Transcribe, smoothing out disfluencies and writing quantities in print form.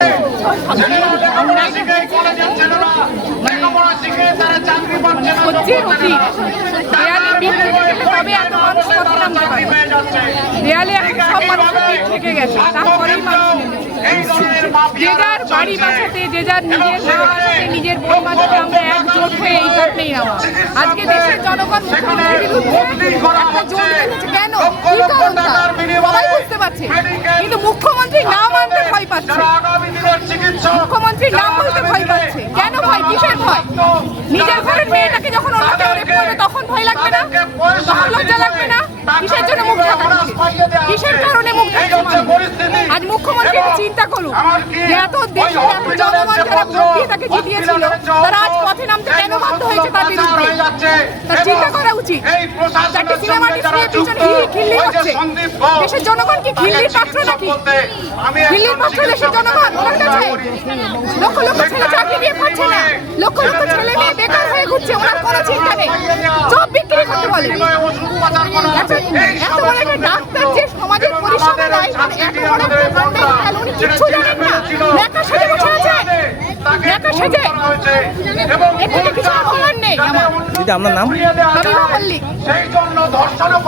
যে যার বাড়ি বাঁচাতে, যে যার নিজের মা বাঁচাতে, নিজের বোন বাঁচাতে আমরা একজোট হয়ে এই ঘটনাই নামা। আজকে দেশের জনগণ মুখ্যমন্ত্রীর বিরুদ্ধে একটা জোট বেঁধেছে। কেন? কি কারণ সবাই বুঝতে পারছে, কিন্তু মুখ্যমন্ত্রী না মানতে ভয় পাচ্ছে, মুখ্যমন্ত্রী না বলতে ভয় পাচ্ছে। কেন ভয়? কিসের ভয়? নিজের ঘরের মেয়েটাকে যখন অন্য কেউ রেপ করবে তখন ভয় লাগবে না? তখন লজ্জা লাগবে না? কিসের জন্য মুখ ঢাকাচ্ছে? কিসের কারণে মুখ ঢাকছে? আজ মুখ্যমন্ত্রী চিন্তা করুন যে এত দেশের এত জনগণ যারা ভোট দিয়ে তাকে জিতিয়েছিল তারা আজ পথে নামতে কেন বাধ্য হয়েছে তার বিরুদ্ধে। তার চিন্তা করা উচিত। চারটি সিনেমা ডিস্ট্রিক্টের পিছনে খিল্লি হচ্ছে। দেশের জনগণ কি খিল্লির পাত্র নাকি? খিল্লির পাত্র দেশের জনগণ? ওনার কাছে লক্ষ লক্ষ ছেলে চাকরি দিয়ে পাচ্ছে না, লক্ষ লক্ষ ছেলে মেয়ে বেকার হয়ে ঘুরছে, ওনার কোনো চিন্তা নেই। সব বিক্রি করতে বলে। এত বড় একটা ডাক্তার যে সমাজের পরিষেবা দেয়, এত বড় একটা কাণ্ডের উনি কিচ্ছু জানেন না। নেতা সেজে বসে আছে, নেতা সেজে। এর থেকে কিছু বলার নেই আমার। আপনার নাম? হাবিবা মল্লিক।